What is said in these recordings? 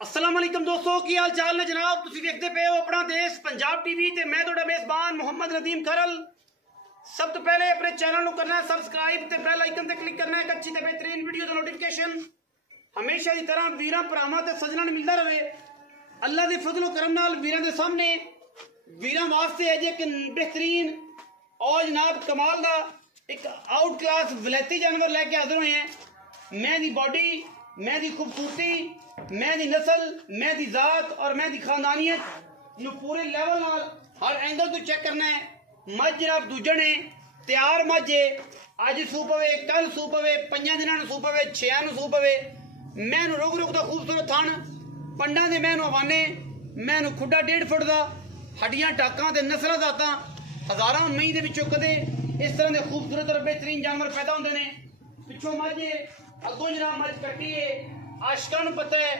अस्सलाम वालेकुम दोस्तों की हाल चाल ने जनाब तुसी देखते पे हो अपना देश पंजाब टीवी ते मैं तुहाडा मेज़बान मोहम्मद नदीम खरल। सब तो पहले अपने चैनल को करना है सब्सक्राइब ते बेल आइकन ते क्लिक करना है एक अच्छी ते बेहतरीन वीडियो दा नोटिफिकेशन हमेशा की तरह वीरां भरावां ते सज्जनां नूं मिलदा रहे। अल्लाह दे फजलो करम नाल वीरां दे सामने वीरां वास्ते है जे कि बेहतरीन और जनाब कमाल दा एक आउट क्लास वलैती जानवर लैके हाजिर हुए हैं। मैं दी बॉडी, मैं दी खूबसूरती, मैं दी नस्ल, मैं दी जात और मैं दी खानदानियत नू पूरे लेवल नाल हर एंगल तो चेक करना है। मझ जनाब दूजण है तैयार मझ है, अज सू पवे, कल सू पवे, 5 दिनां नूं सू पवे, 6 नूं सू पवे। मैनू रुक रुक दा खूबसूरत थण पंडा दे मैनू हवाने, मैनू खुड्डा 1.5 फुट दा, हड्डियां टाकां ते नस्लां जातां हज़ारां मई दे विचों कदे इस तरह के खूबसूरत और बेहतरीन जानवर पैदा होंदे ने। पिछों मझ है, अगों जनाब मझ कट्टी है। आशकां नूं पता है,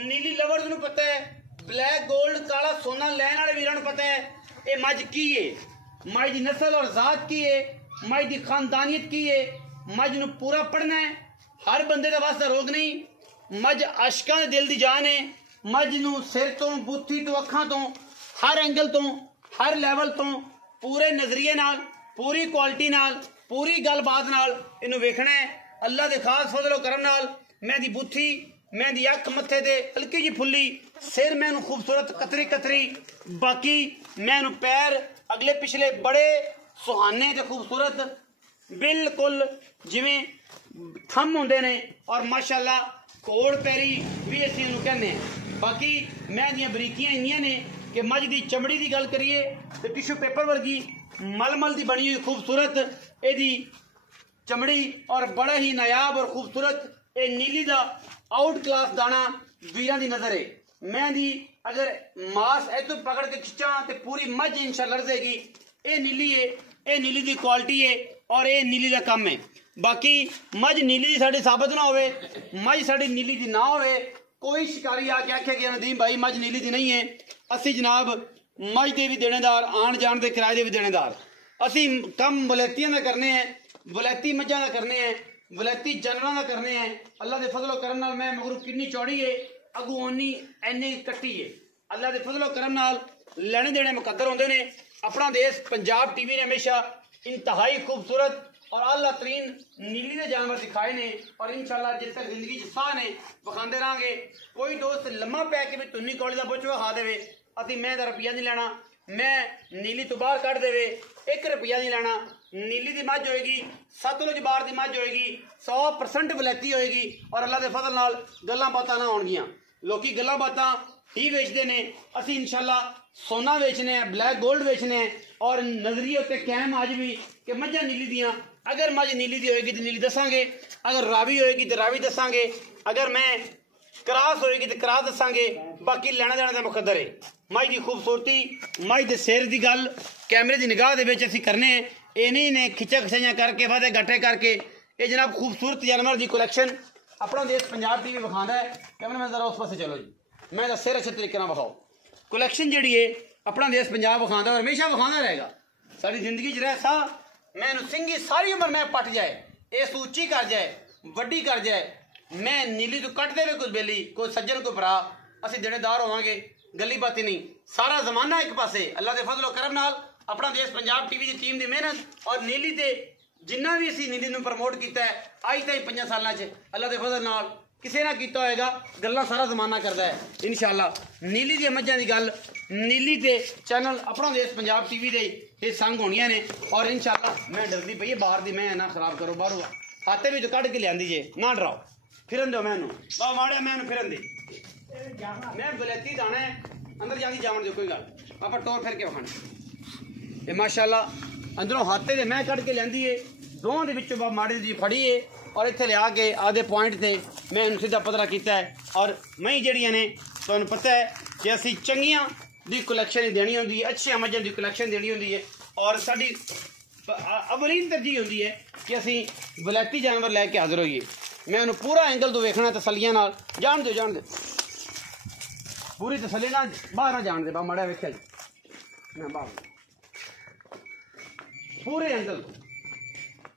नीली लवर्स नूं पता है, ब्लैक गोल्ड काला सोना लैन वाले वीरां नूं पता है ये मझ की है, मझ दी नस्ल और जात की है, मझ दी खानदानियत की है। मझ नूं पूरा पढ़ना है, हर बंदे दा वास्ता रोग नहीं। मझ आशकां दे दिल दी जान है। मझ नूं सिर तो बूथी तो अखां तो हर एंगल तो हर लैवल तो पूरे नजरिए नाल पूरी क्वालिटी नाल पूरी गलबात नाल इनू वेखना है। अल्लाह दे खास फजलो करम नाल मैं दी बूथी, मैं दी अख मत्थे ते हल्की जी फुल्ली, सिर मैनू खूबसूरत कतरी कतरी, बाकी मैनू पैर अगले पिछले बड़े सुहाने ते खूबसूरत बिल्कुल जिवें थम होंदे ने और माशाअल्लाह कोड़ पैरी भी असीं इनू कहने हैं। बाकी मैं दियां बरीकियां इन्नियां ने कि मझ दी चमड़ी की गल करिए तो टिशू पेपर वर्गी मलमल दी बनी हुई खूबसूरत एदी चमड़ी और बड़ा ही नायाब और खूबसूरत ए नीली दा आउट क्लास दाना वीरां दी नजर है। मैं दी अगर मास इधर पकड़ के खिंचा तो पूरी मझ इंशाअल्लाह लड़जेगी। ए नीली है, ए नीली दी क्वालिटी है और ए नीली दा कम है। बाकी मझ नीली दी साडी साबित ना होवे, मझ साडी नीली दी ना होवे, कोई शिकारी आके आखे कि नदीम भाई मझ नीली दी नहीं है। असी जनाब मझ दे भी देनेदार, आन जान के किराए दे भी देनेदार। असी कम वलैतियां दा करने हैं, वलैती मझां दा करने हैं, वलैती जानवरां दा करने हैं। अल्लाह दे फजलो करम नाल मैं मगरू किन्नी चौड़ी है, अगू ओनी एनी कट्टी है। अल्लाह दे फजलो करम नाल लेने देने मुकद्दर होंदे ने। अपना देश पंजाब टीवी ने हमेशा इंतहाई खूबसूरत और आला तरीन नीली दे जानवर दिखाए ने और इंशाअल्लाह जिस तक जिंदगी च साह ने विखांदे रहांगे। कोई दोस्त लम्मा पै के भी तुन्नी कौली दा बुच विखा देवे, असीं मैं दा रुपया नहीं लेना, मैं नीली तो बाहर कढ़ देवे 1 रुपया नहीं लेना। नीली दी मझ होएगी, सतलुज बार दी मझ होएगी, 100% वलैती होएगी और अल्लाह दे फजल नाल गल्लां बातां ना होणगियां। लोकी गल्लां बातां ही बेचते ने, असीं इंशाअल्लाह सोना बेचने हैं, ब्लैक गोल्ड बेचने हैं और नजरिए उत्ते कायम अज भी कि मझां नीली दियां। अगर मझ नीली दी होएगी तो नीली दसांगे, अगर रावी होएगी तो रावी दसांगे, अगर मैं क्रास होएगी तो क्रास दसांगे। बाकी लेना देना तो मुकद्दर है। मझ की खूबसूरती, मझ के सिर की गल कैमरे की निगाह दे असीं करने ये नहीं ने खिचा खिचाइयां करके वादे घाटे करके। ये जनाब खूबसूरत जानवर की कलैक्शन अपना देश पंजाब टीवी विखांदा है। कैमरा मैन जरा उस पासे चलो जी, मैं तो सिर अच्छे तरीके नाल विखाओ। कलैक्शन जी है अपना देश पंजाब विखांदा और हमेशा विखांदा रहेगा। सारी जिंदगी च रह सा मैं सिंगी सारी उम्र मैं पट जाए, इस उच्ची कर जाए, वड्डी कर जाए, मैं नीली तो कट देवे कुछ बेली, कोई सज्जन कोई भरा, असीं देनेदार होवांगे, गली बाती नहीं। सारा जमाना एक पासे अल्लाह दे फजलो करम नाल अपना देश पंजाब टीवी की टीम की मेहनत और नीली ते जिन्ना भी असीं नीली नूं प्रमोट किया है अज ताईं 5 सालां च अल्लाह दे फजल नाल किसी ना किया होएगा। गल्लां सारा जमाना करता है इंशाअल्लाह। नीली दी मझां दी गल नीली ते चैनल अपना देश पंजाब टीवी दे ये संग होनियां ने और इंशाअल्लाह मैं डरदी पई बाहर दी मैं ना खराब करो, बाहरों हाथे भी कढ़ के लियांदी जे ना डराओ, फिरन दो मैनू बा माड़िया मैनू फिरन दे, मैं वलैती दाना है अंदर जाती जावन दो कोई गल आप टोर फिर के वखाने। ये माशाअल्लाह अंदरों हाथे दे मैं कढ़ के लियांदी है, दोवां दे विचों बा माड़ी जी फड़ी है और इत्थे लिया के आधे पॉइंट से मैं इन्हूं सीधा पतला किया है। और मई जड़ियां ने तुहानूं पता है कि असीं चंगियां दी कलैक्शन ही देनी होंदी है, अच्छियां मझां दी कलैक्शन देनी होंदी है और साडी अवलीन तरजीह होंदी है कि असीं वलैती जानवर लैके हाजिर होइए। मैं उन्हें पूरा एंगल तो वेखना तसलियां नाल, जान दो पूरी तसली ना बाहर ना जान दे, बा माड़ा वेख्या ना बाहर पूरे एंगल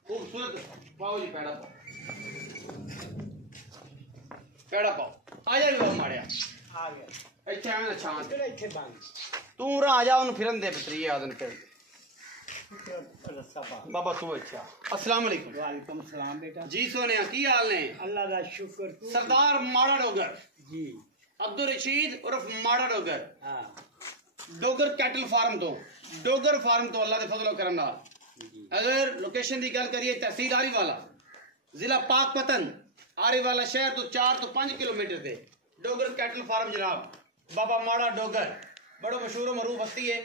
खूबसूरत पाओ जी, पैड़ा पाओ आ जाए बाबा माड़िया ਆ ਗਿਆ ਇੱਥੇ ਐਵੇਂ ਛਾਂ ਕਿਹੜਾ ਇੱਥੇ ਬੰਦ ਤੂੰ ਰਾ ਜਾ ਉਹਨੂੰ ਫਿਰਨ ਦੇ ਪਤਰੀ ਆਦਨ ਤੇ रस्सा पा बाबा तू अच्छा अस्सलाम वालेकुम वालेकुम सलाम बेटा जी सोने की हाल ने अल्लाह का शुक्र तू सरदार माड़ा डोगर जी अब्दुल रशीद उर्फ माड़ा डोगर हाँ डोगर कैटल फार्म तो अल्लाह दे फजलो करम नाल अगर लोकेशन की गल करिए तहसील आरीवाला जिला पाकपतन आरीवाला शहर तो 4 तो 5 किलोमीटर से डोगर कैटल फार्म जनाब बाबा माड़ा डोगर बड़ा मशहूर मरूफ हस्ती है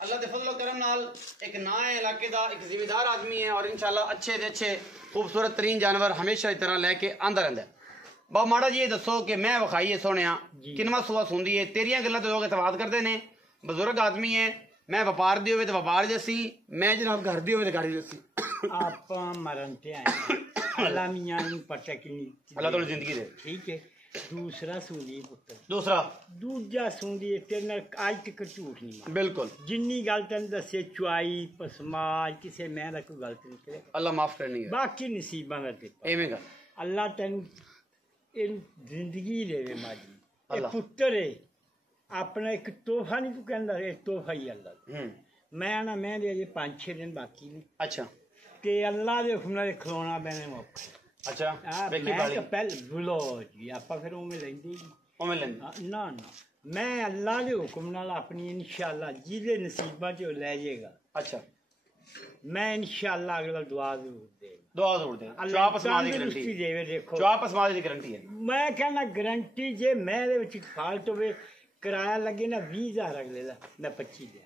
अल्लाह के फजलो करम नाल एक ना है इलाके का एक जिम्मेदार आदमी है और इंशाल्लाह अच्छे से अच्छे खूबसूरत तरीन जानवर हमेशा इस तरह लैके आंदा रहता है बाबा माड़ा जी ये दसो कि मैं विखाई है सोने किनवा सुबह सुनदी है तेरिया गल्लां ते लोग इतवाद करते हैं बजुर्ग आदमी है मैं व्यापार दी होवे ते व्यापार जैसी मैं जनाब घर दी होवे ते घर जैसी आप मरण ते आए अल्लाह मियां नु पता कि अल्लाह तोड़ी जिंदगी दे ठीक है दूसरा सुनी पुत्र दूसरा दूजा सुनी तेरे नाल आज तक झूठ नहीं बिल्कुल जिन्नी गल तेन दसे चुआई पसमाज किसे मैं दा कोई गलत नहीं करे अल्लाह माफ करनी है बाकी नसीबां दा ते एवें गल अल्लाह तेन इन जिंदगी देवे माजी ए अल्लाह। पुत्र है अपना एक तोहफा नहीं तू कहंदा ए तोहफा ही अल्लाह मैं ना मैं दे अजे 5-6 दिन बाकी ने अच्छा ते अल्लाह दे हुक्म नाल खलोना पैने मौका अच्छा वेखी मैं बाली तो पहले बुलो जी आपा फिर उमें लेंदे ओवें लेंदी ना ना मैं अल्लाह दे हुक्म नाल अपनी इंशाअल्लाह जिदे नसीबां च ले जाएगा अच्छा मैं इंशाअल्लाह अगला दुआ जरूर दे दुआ जरूर दे चाप समाज की गारंटी देवे देखो चाप समाज की गारंटी है मैं कहना गारंटी जे मैं दे विच फाल्ट होवे किराया लगे ना 20000 अगले दा मैं 25 दे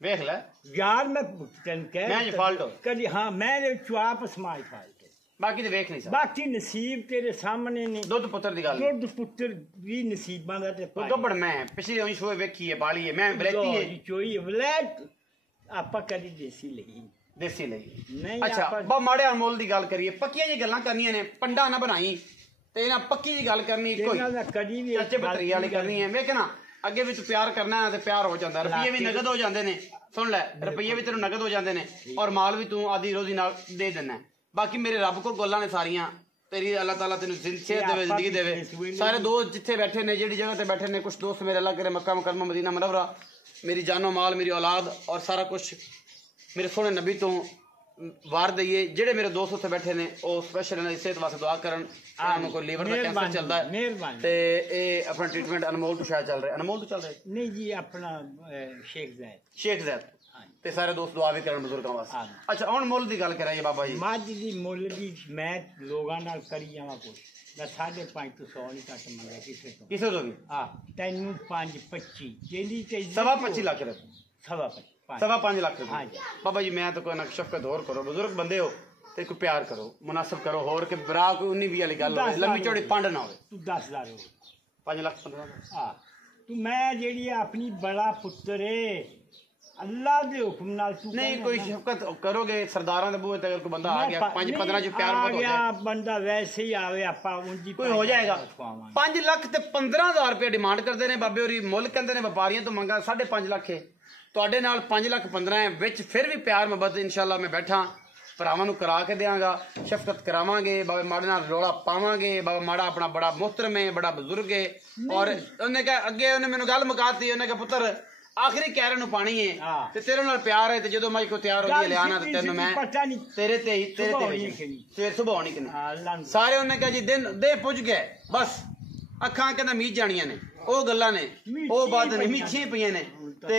वेख ले यार मैं तन कह मैं जी फाल्ट हो कदी हां मैं दे चाप समाज फाल्ट बाकी तो वेख नहीं सकता बाकी नसीब तेरे सामने ने दुध पुत्र दी गल दुध पुत्र भी नसीबां दा ते तू गब्बड़ मैं पिछली होई शोए वेखी है बाली है मैं बलेती है चोई वलैत आपा कदी देसी लगी देसी लई नहीं अच्छा बा माड़े अनमोल दी गल करिए पक्कियां जी गल्लां करनियां ने पंडा ना बनाई ते ना पक्की जी गल करनी कोई कदी भी चाचे भतरी वाली करनी है वेखना अगे भी तू प्यार करना है ते प्यार हो जांदा रुपये भी नगद हो जांदे ने सुन ले रुपये भी तेनू नगद हो जांदे ने और माल भी तू आधी रोजी नाल दे देना बाकी मेरे रब को गल्लां ने सारियां तेरी अल्लाह ताला तेनू सेहत देवे जिंदगी देवे सारे दोस्त जिथे बैठे ने जेड़ी जगह ते बैठे ने कुछ दोस्त मेरे अल्लाह करे मक्का मुकरमा मदीना मुनव्वरा मेरी जानो माल मेरी औलाद और सारा कुछ मेरे सोहने नबी तो वार दईए जेड़े मेरे दोस्त उत्थे बैठे ने ओ स्पेशल इन्हां दी सेहत वास्ते दुआ करन इन्हां को लीवर दा कैंसर चलदा है मेहरबानी ते ए अपना ट्रीटमेंट अनमोल तो शायद चल रहा है अनमोल तो चल रहा है नहीं जी अपना शेख जैद ते सारे दोस्त दुआ भी करन बुजुर्गां वास्ते अच्छा हुण मुੱਲ दी गल करांगे बाबा जी मੱਝ ਦੀ ਮੁੱਲ ਦੀ मैं लोगां नाल करी जावां कुछ मैं 550 तो 100 नहीं घट मंगया किसे तो भी हां तैनू 525 जेदी ते 25 लाख रुपए 5.5 लाख रुपए हां जी बाबा जी मैं तो कोई ना शफकत और करो बुजुर्ग बंदे हो ते कोई प्यार करो मुनासिब करो और के बरा कोई 19 20 वाली गल हो लंबी चौड़ी पंड ना हो तू 10000 हो 5 लाख 15 हां तू मैं जेडी अपनी बड़ा पुत्र है अल्लाह दे हुक्म नाल तू नहीं कोई शफकत करोगे सरदारां दे बूहे ते अगर कोई बंदा आ गया 5-15 जो प्यार बहुत हो गया बंदा वैसे ही आवे आपा उंजी कोई हो जाएगा 5 लाख ते 15000 रुपए डिमांड करते ने बाबे होरी मुੱਲ कहंदे ने व्यापारियों तो मंगा 5.5 लाख है ਤੁਹਾਡੇ ਨਾਲ 5 ਲੱਖ 15 ਹੈ ਵਿੱਚ ਫਿਰ ਵੀ ਪਿਆਰ ਮੁਹੱਬਤ ਇਨਸ਼ਾਅੱਲਾ ਮੈਂ ਬੈਠਾ ਭਰਾਵਾਂ ਨੂੰ ਕਰਾ ਕੇ ਦੇਵਾਂਗਾ ਸ਼ਫਕਤ ਕਰਾਵਾਂਗੇ ਬਾਬੇ ਮਾੜੇ ਨਾਲ ਰੌਲਾ ਪਾਵਾਂਗੇ ਬਾਬਾ ਮਾੜਾ ਆਪਣਾ ਬੜਾ ਮੁਹਤਰਮ ਹੈ ਬੜਾ ਬਜ਼ੁਰਗ ਹੈ ਔਰ ਉਹਨੇ ਕਹਾ ਅੱਗੇ ਉਹਨੇ ਮੈਨੂੰ ਗੱਲ ਮੁਕਾਤੀ ਉਹਨੇ ਕਹਾ ਪੁੱਤਰ आखिरी कैरे नु पानी है ते तेरे नाल प्यार है ते जदों मैं को तैयार हो गई ले आना ते तेनु मैं तेरे ते फिर सुबह होनी कि सारे उन्हें कहा जी दिन दे पुज गए बस अखां कहंदा मीच जानियां ने ओ गल्लां ने ओ बात ने मीछी पईयां ने ते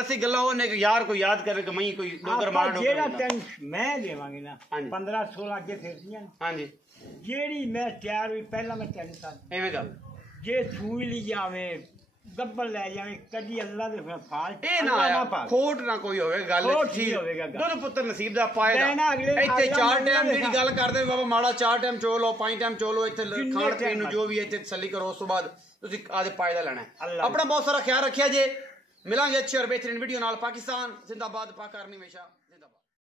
असि गल्लां ओने यार कोई याद करे कि मई कोई डोगर मार डोगर जेड़ा तैन मैं देवांगी ना 15 16 अगे फिरदियां हां जी जेड़ी मैं तैयार हुई पहला मैं तैन सा एवें गल जे छूई ली जावे गब्बल ले जावे कदी अल्लाह दे फाल्ट ए ना आया खोट ना कोई होवे गल ठीक होवेगा दुध पुत्र नसीब दा पाएगा इत्थे 4 टाइम दी गल करदे बाबा माड़ा 4 टाइम चो लो 5 टाइम चो लो इत्थे खाण पीण नु जो भी इत्थे तसल्ली करो उस बाद तुसी आदे फायदा लेना है अपना बहुत सारा ख्याल रखिया जे मिलांगे अच्छे और बेहतरीन वीडियो नाल पाकिस्तान जिंदाबाद पाक आर्मी हमेशा